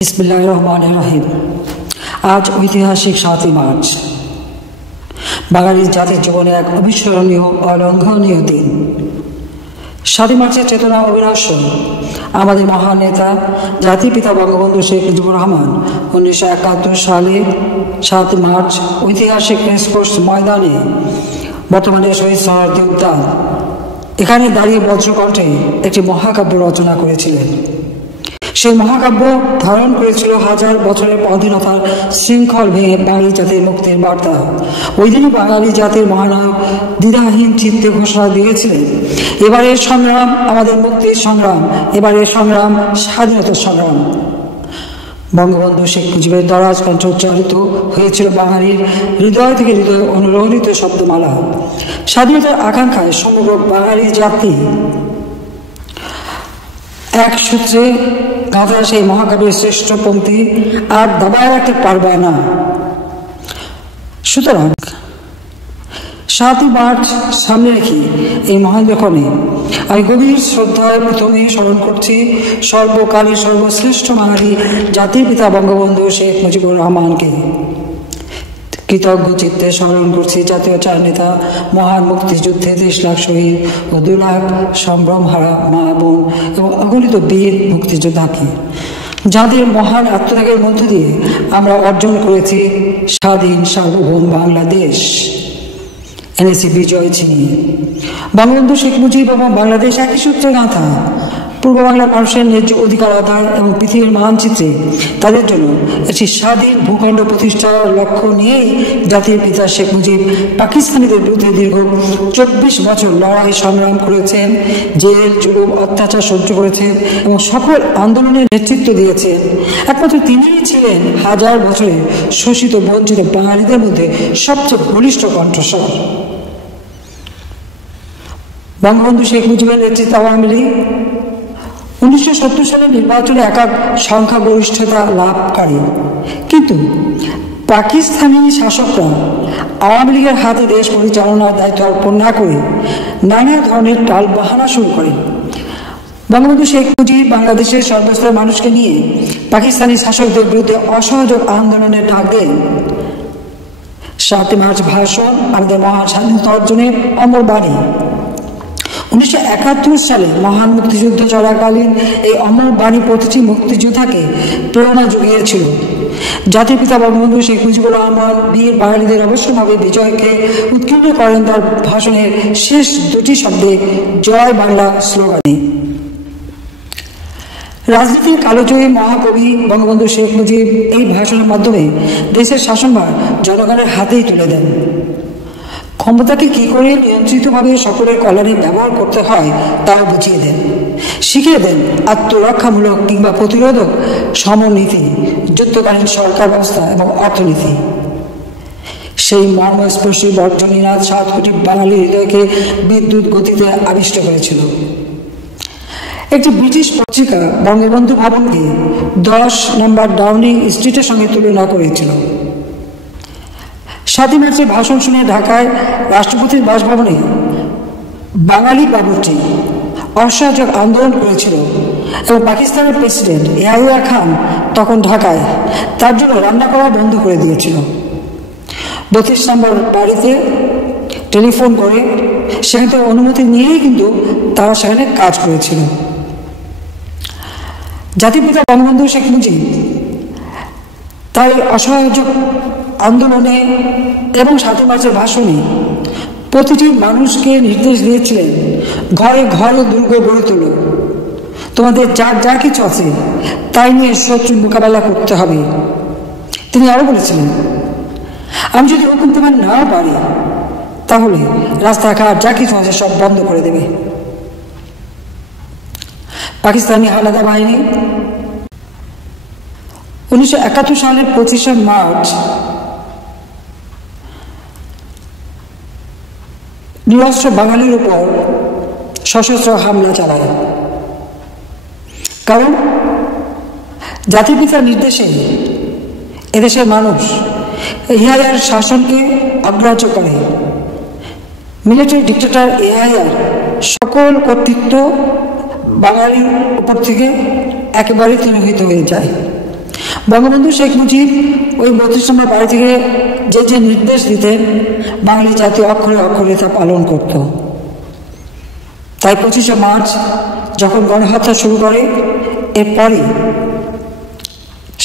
বিসমিল্লাহির রহমানির রহিম। আজ ঐতিহাসিক ৭ই মার্চ, বাঙালি জাতির জীবনে এক অবিস্মরণীয় অলঙ্ঘনীয় দিন। ৭ই মার্চের চেতনা অবিনশ্বর। আমাদের মহান নেতা জাতির পিতা বঙ্গবন্ধু শেখ মুজিবুর রহমান ১৯৭১ সালে ৭ মার্চ ঐতিহাসিক রেসকোর্স ময়দানে, বর্তমানে শহীদ সোহরাওয়ার্দী উদ্যান, এখানে দাঁড়িয়ে বজ্রকণ্ঠে একটি মহাকাব্য রচনা করেছিলেন। সেই মহাকাব্য ধারণ করেছিল হাজার বছরের অধীনতার শৃঙ্খল ভেঙে বাঙালি জাতির মুক্তির বার্তা। ওই দিনই বাঙালি জাতির মহানায়ক দ্বিধাহীন চিত্তে ঘোষণা দিয়েছিলেন, এবারের সংগ্রাম আমাদের মুক্তির সংগ্রাম, এবারের সংগ্রাম স্বাধীনতার সংগ্রাম। বঙ্গবন্ধু শেখ মুজিবের দরাজ কণ্ঠ উচ্চারিত হয়েছিল বাঙালির হৃদয় থেকে হৃদয় অনুরোহিত শব্দমালা। স্বাধীনতার আকাঙ্ক্ষায় সমগ্র বাঙালি জাতি এক সূত্রে গাঁথা সেই মহাকাব্যের শ্রেষ্ঠ পংক্তি আর দাবায় রাখতে পারবে না। সুতরাং ৭ই মার্চ সামনে রেখে এই মহান লেখনে আমি গভীর শ্রদ্ধায় প্রথমে স্মরণ করছি সর্বকালের সর্বশ্রেষ্ঠ বাঙালি জাতির পিতা বঙ্গবন্ধু শেখ মুজিবুর রহমানকে। কৃতজ্ঞ চিত্তে স্মরণ করছি জাতীয় চার নেতা, মহান মুক্তিযুদ্ধে ৩০ লাখ শহীদ ও ২ লাখ সম্ভ্রমহারা মা বোন এবং অগণিত বীর মুক্তিযোদ্ধাকে, যাদের মহান আত্মত্যাগের মধ্য দিয়ে আমরা অর্জন করেছি স্বাধীন সার্বভৌম বাংলাদেশ। এনেছি বিজয় ছিনিয়ে। বঙ্গবন্ধু শেখ মুজিব এবং বাংলাদেশ একই সূত্রে গাঁথা। পূর্ব বাংলার মানুষের ন্যায্য অধিকার আদায় এবং পৃথিবীর মানচিত্রে তাদের জন্য একটি স্বাধীন ভূখণ্ড প্রতিষ্ঠার লক্ষ্য নিয়েই জাতির পিতা শেখ মুজিব পাকিস্তানিদের বিরুদ্ধে দীর্ঘ ২৪ বছর লড়াই সংগ্রাম করেছেন, জেল জুলুম অত্যাচার সহ্য করেছেন এবং সকল আন্দোলনের নেতৃত্ব দিয়েছেন। একমাত্র তিনিই ছিলেন হাজার বছরে শোষিত বঞ্চিত বাঙালিদের মধ্যে সবচেয়ে বলিষ্ঠ কণ্ঠস্বর। বঙ্গবন্ধু শেখ মুজিবের নেতৃত্বে আওয়ামী লীগ ১৯৭০ সালের নির্বাচনে একক সংখ্যাগরিষ্ঠতা লাভকারী, কিন্তু পাকিস্তানি শাসকরা আওয়ামী লীগের হাতে দেশ পরিচালনার দায়িত্ব অর্পণ না করে নানা ধরনের টাল বাহানা শুরু করে। বঙ্গবন্ধু শেখ মুজিব বাংলাদেশের সর্বস্তরের মানুষকে নিয়ে পাকিস্তানি শাসকদের বিরুদ্ধে অসহযোগ আন্দোলনের ডাক দেন। ৭ই মার্চ ভাষণ আমাদের মহান স্বাধীনতা অর্জনের অমর বাণী। ১৯৭১ সালে মহান মুক্তিযুদ্ধ চলাকালীন এই অমর বাণী প্রতিটি মুক্তিযোদ্ধাকে প্রেরণা জুগিয়েছিল। জাতির পিতা বঙ্গবন্ধু শেখ মুজিবুর রহমান বীর বাঙালিদের অবশ্যভাবে বিজয়কে উৎকীর্ণ করেন তার ভাষণের শেষ দুটি শব্দে, জয় বাংলা স্লোগানে। রাজনীতির কালোজয়ী মহাকবি বঙ্গবন্ধু শেখ মুজিব এই ভাষণের মাধ্যমে দেশের শাসনভার জনগণের হাতেই তুলে দেন। ক্ষমতাকে কী করে নিয়ন্ত্রিতভাবে সকলের কল্যাণে ব্যবহার করতে হয় তাও বুঝিয়ে দেন, শিখিয়ে দেন আত্মরক্ষামূলক কিংবা প্রতিরোধক সমরনীতি, যুদ্ধকালীন সরকার ব্যবস্থা এবং অর্থনীতি। সেই মর্মস্পর্শী বর্জনীনাথ ৭ কোটি বাঙালি হৃদয়কে বিদ্যুৎ গতিতে আবিষ্ট করেছিল। একটি ব্রিটিশ পত্রিকা বঙ্গবন্ধু ভবনকে ১০ নম্বর ডাউনিং স্ট্রিটের সঙ্গে তুলনা করেছিল। ৭ই মার্চের ভাষণ শুনে ঢাকায় রাষ্ট্রপতির বাসভবনে বাঙালি বাবুর্চি অসহযোগ আন্দোলন করেছিল এবং পাকিস্তানের প্রেসিডেন্ট ইয়াহিয়া খান তখন ঢাকায়, তার জন্য রান্না করা বন্ধ করে দিয়েছিল। ৩২ নম্বর বাড়িতে টেলিফোন করে সেখানে অনুমতি নিয়েই কিন্তু তারা সেখানে কাজ করেছিল। জাতির পিতা বঙ্গবন্ধু শেখ মুজিব তাই অসহযোগ আন্দোলনে এবং ৭ই মার্চের ভাষণে প্রতিটি মানুষকে নির্দেশ দিয়েছিলেন, ঘরে ঘরে দুর্গ গড়ে তোলো, তোমাদের যার যা কিছু আছে তাই নিয়ে শত্রুর মোকাবেলা করতে হবে। তিনি আরও বলেছিলেন, আমি যদি হুকুম তোমার নাও পারি তাহলে রাস্তাঘাট যা কিছু আছে সব বন্ধ করে দেবে। পাকিস্তানি হানাদার বাহিনী ১৯৭১ সালের ২৫শে মার্চ নিরস্ত্র বাঙালির উপর সশস্ত্র হামলা চালায়। কারণ জাতির পিতার নির্দেশে এদেশের মানুষ ইয়াহিয়ার শাসনকে অগ্রাহ্য করে। মিলিটারি ডিক্টেটর ইয়াহিয়ার সকল কর্তৃত্ব বাঙালির উপর থেকে একেবারে তিরোহিত হয়ে যায়। বঙ্গবন্ধু শেখ মুজিব ওই 32 নম্বর বাড়ি থেকে যে নির্দেশ দিতেন বাঙালি জাতি অক্ষরে অক্ষরে তা পালন করত। তাই 25শে মার্চ যখন গণহত্যা শুরু করে, এরপরে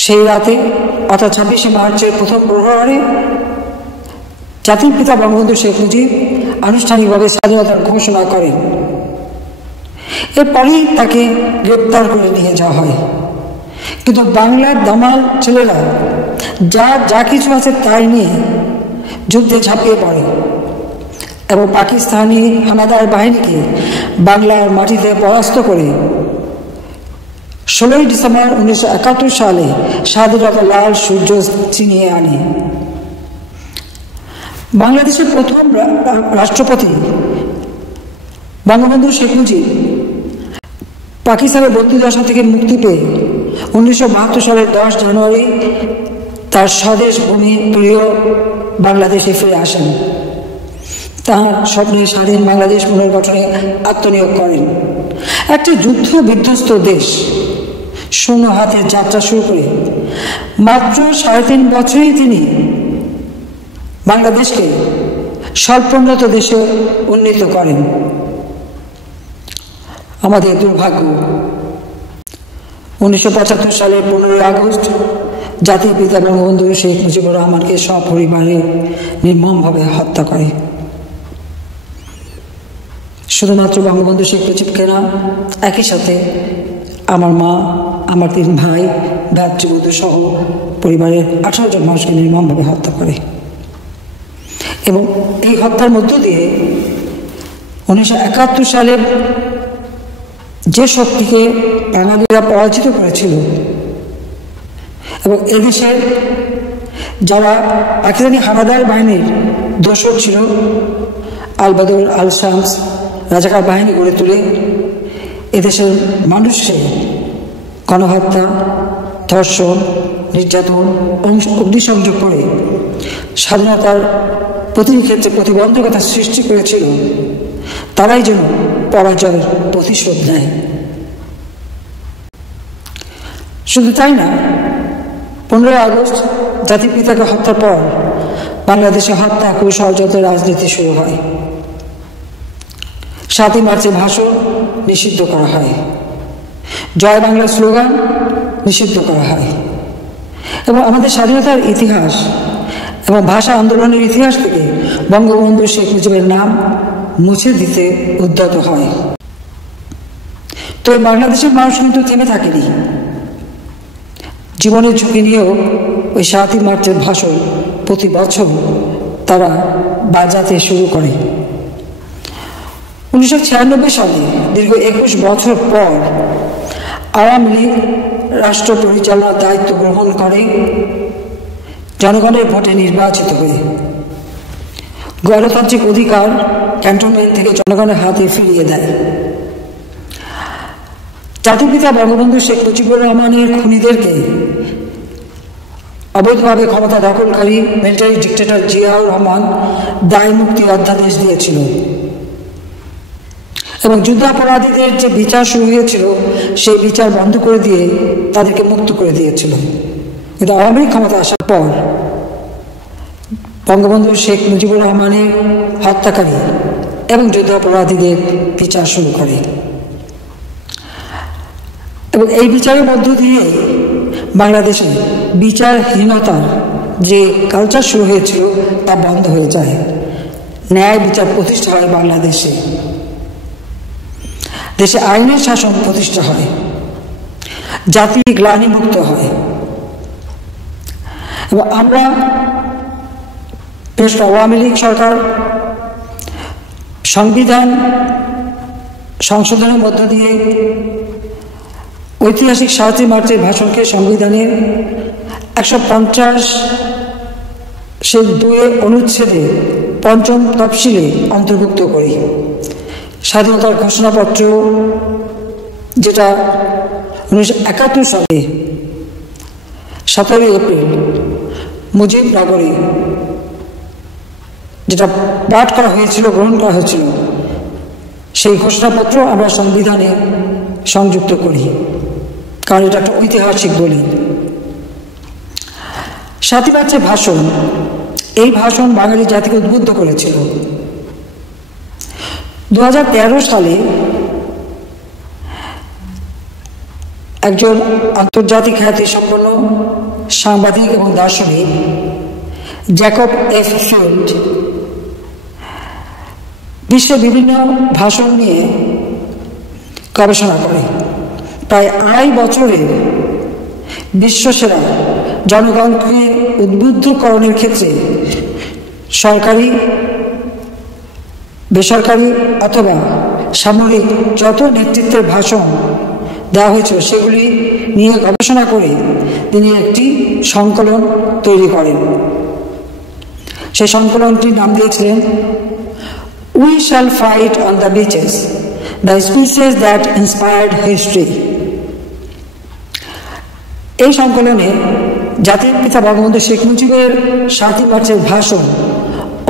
সেই রাতে অর্থাৎ 26শে মার্চের প্রথম প্রহরে জাতির পিতা বঙ্গবন্ধু শেখ মুজিব আনুষ্ঠানিকভাবে স্বাধীনতার ঘোষণা করেন। এরপরেই তাকে গ্রেপ্তার করে নিয়ে যাওয়া হয়। কিন্তু বাংলার দামাল ছেলেরা যা কিছু আছে তাই নিয়ে যুদ্ধে ঝাঁপিয়ে পড়ে এবং পাকিস্তানি হানাদার বাহিনীকে বাংলার মাটিতে পরাস্ত করে 16ই ডিসেম্বর 1971 সালে স্বাধীনতার লাল সূর্য ছিনিয়ে আনে। বাংলাদেশের প্রথম রাষ্ট্রপতি বঙ্গবন্ধু শেখ মুজিব পাকিস্তানের বন্দিদশা থেকে মুক্তি পেয়ে 1972 সালের 10 জানুয়ারি তার স্বদেশ ভূমি প্রিয় বাংলাদেশে ফিরে আসেন। তাঁর স্বপ্নে স্বাধীন বাংলাদেশ পুনর্গঠনে আত্মনিয়োগ করেন। একটি যুদ্ধ বিধ্বস্ত দেশ শূন্য হাতে যাত্রা শুরু করে মাত্র 3.5 বছরেই তিনি বাংলাদেশকে স্বল্পোন্নত দেশে উন্নীত করেন। আমাদের দুর্ভাগ্য 1975 সালের 15ই আগস্ট জাতির পিতা বঙ্গবন্ধু শেখ মুজিবুর রহমানকে সপরিবারে নির্মমভাবে হত্যা করে। শুধুমাত্র বঙ্গবন্ধু শেখ মুজিবকে না, একই সাথে আমার মা, আমার 3 ভাই, ভ্রাতৃবধূ সহ পরিবারের 18 জন মানুষকে নির্মমভাবে হত্যা করে। এবং এই হত্যার মধ্য দিয়ে 1971 সালের যে শক্তিকে বাঙালিরা পরাজিত করেছিল এবং এদেশের যারা পাকিস্তানি হানাদার বাহিনীর দোসর ছিল, আল বদর, আল শামস, রাজাকার বাহিনী গড়ে তুলে এদেশের মানুষকে গণহত্যা, ধর্ষণ, নির্যাতন, অগ্নিসংযোগ করে স্বাধীনতার প্রতিটি ক্ষেত্রে প্রতিবন্ধকতা সৃষ্টি করেছিল, তারাই যেন পরাজয়ের প্রতিশোধ নেয়। শুধু তাই না, 15ই আগস্ট জাতির পিতাকে হত্যার পর বাংলাদেশে হত্যা, ষড়যন্ত্রের রাজনীতি শুরু হয়। 7ই মার্চের ভাষণ নিষিদ্ধ করা হয়, জয় বাংলা স্লোগান নিষিদ্ধ করা হয় এবং আমাদের স্বাধীনতার ইতিহাস এবং ভাষা আন্দোলনের ইতিহাস থেকে বঙ্গবন্ধু শেখ মুজিবের নাম মুছে দিতে উদ্যত হয়। তো বাংলাদেশের মানুষ কিন্তু থেমে থাকেনি। জীবনের ঝুঁকি নিয়েও ওই 7ই মার্চের ভাষণ প্রতি বছর তারা বাজাতে শুরু করে। 1996 সালে দীর্ঘ 21 বছর পর আওয়ামী লীগ রাষ্ট্র পরিচালনার দায়িত্ব গ্রহণ করে জনগণের ভোটে নির্বাচিত হয়ে। গণতান্ত্রিক অধিকার ক্যান্টনমেন্ট থেকে জনগণের হাতে ফিরিয়ে দেয়। জাতির পিতা বঙ্গবন্ধু শেখ মুজিবুর রহমানের খুনিদেরকে অবৈধভাবে ক্ষমতা দখলকারী মিলিটারি ডিক্টেটর জিয়াউর রহমান দায় মুক্তি অধ্যাদেশ দিয়েছিল এবং যুদ্ধাপরাধীদের যে বিচার শুরু হয়েছিল সেই বিচার বন্ধ করে দিয়ে তাদেরকে মুক্ত করে দিয়েছিল। কিন্তু আওয়ামী লীগ ক্ষমতা আসার পর বঙ্গবন্ধু শেখ মুজিবুর রহমানের হত্যাকারী এবং যুদ্ধাপরাধীদের বিচার শুরু করে এবং এই বিচারের মধ্য দিয়ে বাংলাদেশে বিচারহীনতার যে কালচার শুরু হয়েছিল তা বন্ধ হয়ে যায়। ন্যায় বিচার প্রতিষ্ঠা হয় বাংলাদেশে, দেশে আইনের শাসন প্রতিষ্ঠা হয়, জাতি গ্লানিমুক্ত হয় এবং আমরা বেশ আওয়ামী লীগ সরকার সংবিধান সংশোধনের মধ্য দিয়ে ঐতিহাসিক 7ই মার্চের ভাষণকে সংবিধানের 150 অনুচ্ছেদে 5ম তফসিলে অন্তর্ভুক্ত করি। স্বাধীনতার ঘোষণাপত্র যেটা 1971 সালে 17 এপ্রিল মুজিবনগরে যেটা পাঠ করা হয়েছিল, গ্রহণ করা হয়েছিল, সেই ঘোষণাপত্র আমরা সংবিধানে সংযুক্ত করি, কারণ এটা একটা ঐতিহাসিক দলিল। 7ই মার্চের ভাষণ, এই ভাষণ বাঙালি জাতিকে উদ্বুদ্ধ করেছিল। 2013 সালে একজন আন্তর্জাতিক খ্যাতিসম্পন্ন সাংবাদিক এবং দার্শনিক জ্যাকব এফ ফিল্ড বিশ্বের বিভিন্ন ভাষণ নিয়ে গবেষণা করে। প্রায় 2.5 বছরের বিশ্বসেরা জনগণকে উদ্বুদ্ধকরণের ক্ষেত্রে সরকারি, বেসরকারি অথবা সামরিক যত নেতৃত্বের ভাষণ দেওয়া হয়েছিল সেগুলি নিয়ে গবেষণা করে তিনি একটি সংকলন তৈরি করেন। সেই সংকলনটির নাম দিয়েছিলেন We Shall Fight on the Beaches, the Speeches That Inspired History। এই সংকলনে জাতির পিতা বঙ্গবন্ধু শেখ মুজিবের 7ই মার্চের ভাষণ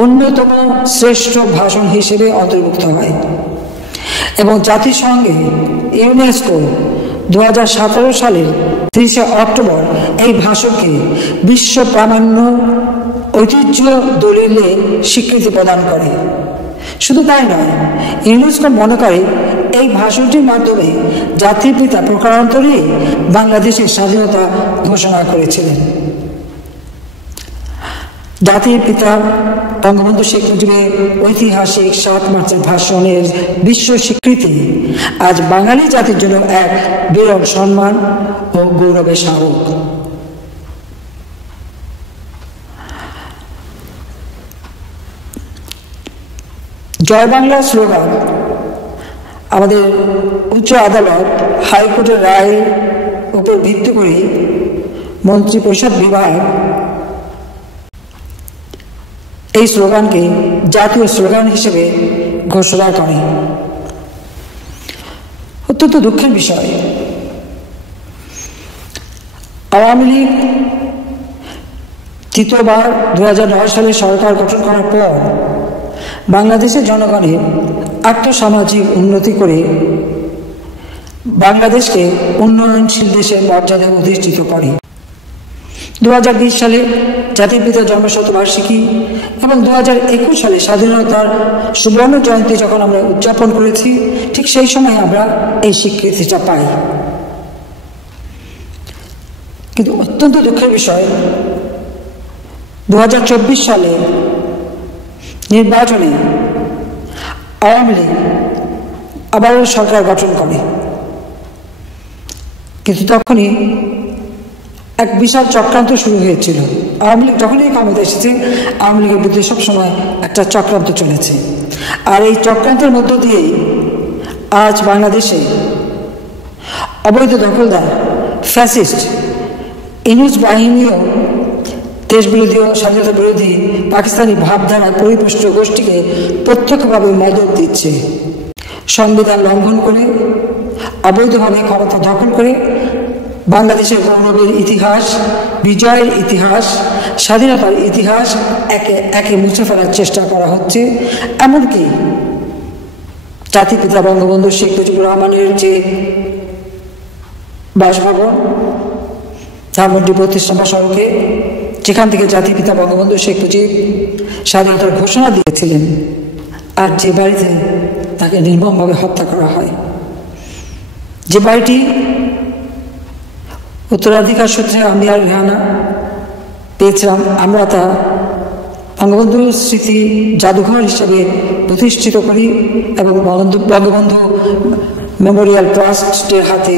অন্যতম শ্রেষ্ঠ ভাষণ হিসেবে অন্তর্ভুক্ত হয় এবং জাতিসংঘে ইউনেস্কো 2017 সালের 30 অক্টোবর এই ভাষণকে বিশ্ব প্রামাণ্য ঐতিহ্য দলিলে স্বীকৃতি প্রদান করে। শুধু তাই নয়, ইউনেস্কো মনে করে এই ভাষণটির মাধ্যমে জাতির পিতা প্রকারান্তরে বাংলাদেশের স্বাধীনতা ঘোষণা করেছিলেন। জাতির পিতা বঙ্গবন্ধু শেখ মুজিবের ঐতিহাসিক 7 মার্চের ভাষণের বিশ্ব স্বীকৃতি আজ বাঙালি জাতির জন্য এক বিরল সম্মান ও গৌরবের স্মারক। জয় বাংলা স্লোগান আমাদের উচ্চ আদালত হাইকোর্টের রায়ের উপর ভিত্তি করে মন্ত্রিপরিষদ বিভাগ এই স্লোগানকে জাতীয় স্লোগান হিসেবে ঘোষণা করে। অত্যন্ত দুঃখের বিষয়, আওয়ামী লীগ তৃতীয়বার 2009 সালে সরকার গঠন করার পর বাংলাদেশের জনগণের আর্থসামাজিক উন্নতি করে বাংলাদেশকে উন্নয়নশীল দেশের মর্যাদায় অধিষ্ঠিত করে। 2020 সালে জাতির পিতার জন্মশতবার্ষিকী এবং 2021 সালে স্বাধীনতার সুবর্ণ জয়ন্তী যখন আমরা উদযাপন করেছি, ঠিক সেই সময় আমরা এই স্বীকৃতিটা পাই। কিন্তু অত্যন্ত দুঃখের বিষয়, 2024 সালে নির্বাচনে আওয়ামী লীগ আবারও সরকার গঠন করে, কিন্তু তখনই এক বিশাল চক্রান্ত শুরু হয়েছিল। আওয়ামী লীগ যখনই ক্ষমতা এসেছে, আওয়ামী লীগের বিরুদ্ধে সবসময় একটা চক্রান্ত চলেছে। আর এই চক্রান্তের মধ্য দিয়েই আজ বাংলাদেশে অবৈধ দখলদার ফ্যাসিস্ট ইউনুস বাহিনীও দেশবিরোধী ও স্বাধীনতা বিরোধী পাকিস্তানি ভাবধারায় পরিপুষ্ট গোষ্ঠীকে প্রত্যক্ষভাবে মদত দিচ্ছে। সংবিধান লঙ্ঘন করে অবৈধভাবে ক্ষমতা দখল করে বাংলাদেশের গৌরবের ইতিহাস, বিজয়ের ইতিহাস, স্বাধীনতার ইতিহাস একে একে মুছে ফেলার চেষ্টা করা হচ্ছে। এমনকি জাতির পিতা বঙ্গবন্ধু শেখ মুজিবুর রহমানের যে বাসভবন ধানমন্ডি 32 নম্বর সড়কে, যেখান থেকে জাতির পিতা বঙ্গবন্ধু শেখ মুজিব স্বাধীনতার ঘোষণা দিয়েছিলেন, আর যে বাড়িতে তাকে নির্মমভাবে হত্যা করা হয়, যে বাড়িটি উত্তরাধিকার সূত্রে আমি আর রেহানা পেয়েছিলাম, আমরা তা বঙ্গবন্ধুর স্মৃতি জাদুঘর হিসেবে প্রতিষ্ঠিত করি এবং বঙ্গবন্ধু মেমোরিয়াল ট্রাস্টের হাতে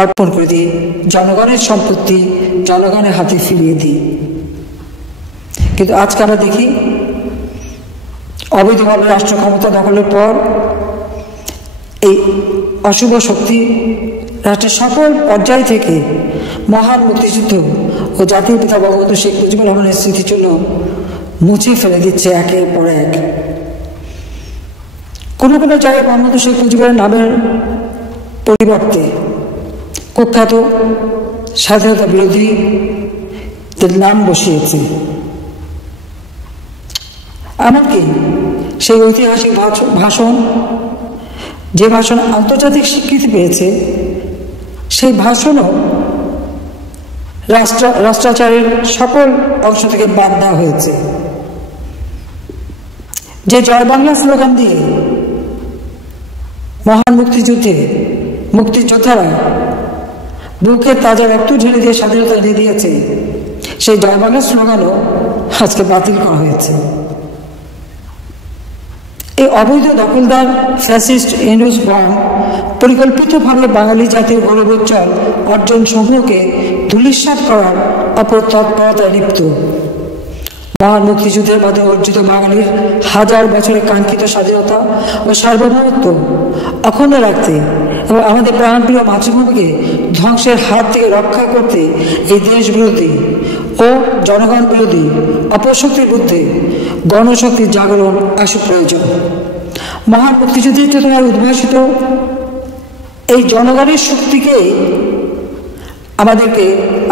অর্পণ করে দিই। জনগণের সম্পত্তি জনগণের হাতে ফিরিয়ে দিই। কিন্তু আজকে আমরা দেখি অবৈধভাবে রাষ্ট্র ক্ষমতা দখলের পর এই অশুভ শক্তি রাষ্ট্রের সকল পর্যায় থেকে মহান মুক্তিযুদ্ধ ও জাতির পিতা বঙ্গবন্ধু শেখ মুজিবুর রহমানের স্মৃতির জন্য মুছে ফেলে দিচ্ছে একের পর এক। কোনো কোনো জায়গায় বঙ্গবন্ধু শেখ মুজিবের নামের পরিবর্তে কুখ্যাত স্বাধীনতা বিরোধীদের নাম বসিয়েছে। এমনকি সেই ঐতিহাসিক ভাষণ, যে ভাষণ আন্তর্জাতিক স্বীকৃতি পেয়েছে, সেই ভাষণও রাষ্ট্রাচারের সকল অংশ থেকে বাদ দেওয়া হয়েছে। যে জয় বাংলা স্লোগান দিয়ে মহান মুক্তিযোদ্ধারা বুকের তাজা রক্ত ঢেলে দিয়ে স্বাধীনতা এনে দিয়েছে, সেই জয় বাংলা স্লোগানও আজকে বাতিল করা হয়েছে। এই অবৈধ দখলদার ফ্যাসিস্ট ইউনুস বম পরিকল্পিতভাবে বাঙালি জাতির গৌরবোজ্জ্বল অর্জন সমূহকে ধূলিসাৎ করার অপর তৎপরতায় লিপ্ত। মহান মুক্তিযুদ্ধের মাধ্যমে অর্জিত বাঙালির হাজার বছরের কাঙ্ক্ষিত স্বাধীনতা ও সার্বভৌমত্ব অক্ষুণ্ণ রাখতে এবং আমাদের প্রাণপ্রিয় মাতৃভূমিকে ধ্বংসের হাত থেকে রক্ষা করতে এই দেশ বিরোধী ও জনগণ বিরোধী অপশক্তির বিরুদ্ধে গণশক্তির জাগরণ আসু প্রয়োজন। মহান মুক্তিযুদ্ধের চেতনায় উদ্ভাসিত এই জনগণের শক্তিকে আমাদেরকে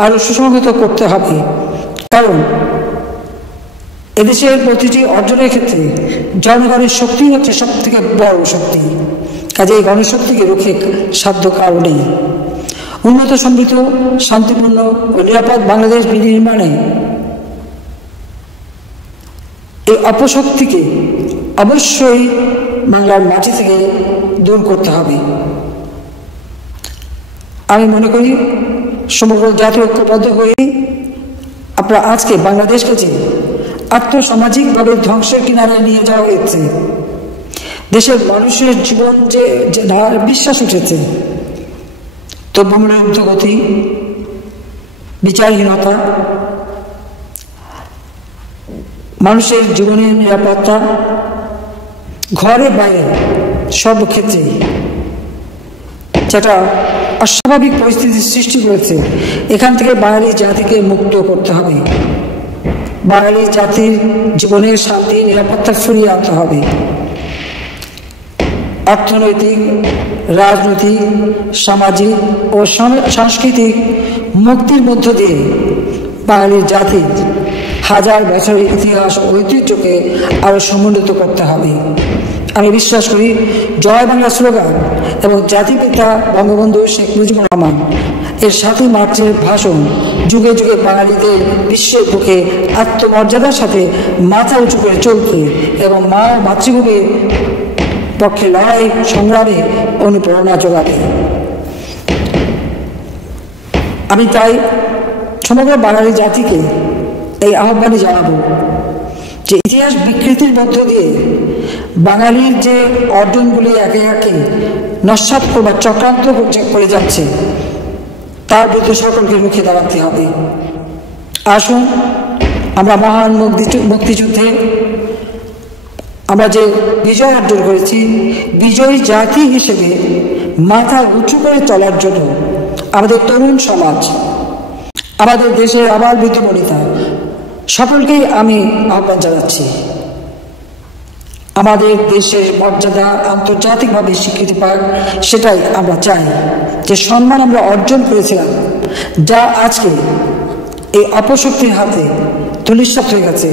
আরো সুসংহত করতে হবে, কারণ এদেশের প্রতিটি অর্জনের ক্ষেত্রে জনগণের শক্তি হচ্ছে সব থেকে বড় শক্তি। কাজে এই গণশক্তিকে রুখে সাধ্য কারণ নেই। উন্নত, সমৃদ্ধ, শান্তিপূর্ণ ও নিরাপদ বাংলাদেশ বিনির্মাণে এই অপশক্তিকে অবশ্যই বাংলার মাটি থেকে দূর করতে হবে। আমি মনে করি সমগ্র জাতি ঐক্যবদ্ধ হয়ে আমরা আজকে বাংলাদেশকে যে আর্থসামাজিকভাবে ধ্বংসের কিনারে নিয়ে যাওয়া হয়েছে, দেশের মানুষের জীবন যে বিশ্বাস উঠেছে, দ্রব্যমূল্যের ঊর্ধ্বগতি, বিচারহীনতা, মানুষের জীবনের নিরাপত্তা, ঘরে বাইরে সর্বক্ষেত্রে যেটা অস্বাভাবিক পরিস্থিতির সৃষ্টি করেছে, এখান থেকে বাঙালি জাতিকে মুক্ত করতে হবে। বাঙালি জাতির জীবনের শান্তি, নিরাপত্তা ফিরিয়ে আনতে হবে। অর্থনৈতিক, রাজনৈতিক, সামাজিক ও সাংস্কৃতিক মুক্তির মধ্য দিয়ে বাঙালি জাতির হাজার বছরের ইতিহাস ও ঐতিহ্যকে আরো সমুন্নত করতে হবে। আমি বিশ্বাস করি জয় বাংলা স্লোগান এবং জাতিপিতা বঙ্গবন্ধু শেখ মুজিবুর রহমান এর ৭ই মার্চের ভাষণ যুগে যুগে বাঙালিদের বিশ্বের বুকে আত্মমর্যাদার সাথে মাথা উঁচু করে চলতে এবং মা ও মাতৃভূমির পক্ষে লড়াই সংগ্রামে অনুপ্রেরণা যোগাবে। আমি তাই সমগ্র বাঙালি জাতিকে এই আহ্বানে জানাবো যে ইতিহাস বিকৃতির মধ্য দিয়ে বাঙালির যে অর্জনগুলি একে একে নস্যাৎ করবার চক্রান্ত করে যাচ্ছে, তার বিরুদ্ধে সকলকে রুখে দাঁড়াতে হবে। আসুন আমরা মহান মুক্তিযুদ্ধে আমরা যে বিজয় অর্জন করেছি, বিজয়ী জাতি হিসেবে মাথা উঁচু করে চলার জন্য আমাদের তরুণ সমাজ, আমাদের দেশের আবাল বৃদ্ধ বনিতা সকলকেই আমি আহ্বান জানাচ্ছি। আমাদের দেশের মর্যাদা আন্তর্জাতিকভাবে স্বীকৃতি পাক, সেটাই আমরা চাই। যে সম্মান আমরা অর্জন করেছিলাম, যা আজকে এই অপশক্তির হাতে ধূলিসাৎ হয়ে গেছে,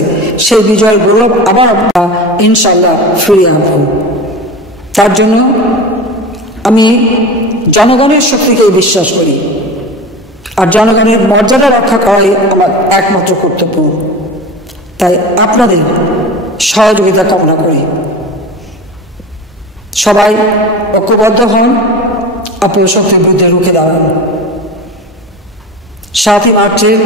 সেই বিজয়ের গৌরব আবার আমরা ইনশাল্লাহ ফিরিয়ে আনব। তার জন্য আমি জনগণের শক্তিকেই বিশ্বাস করি, আর জনগণের মর্যাদা রক্ষা করাই আমার একমাত্র কর্তব্য। তাই আপনাদের সহযোগিতা কামনা করি। সবাই ঐক্যবদ্ধ হন, অপশক্তির বিরুদ্ধে রুখে দাঁড়ান। ৭ই মার্চের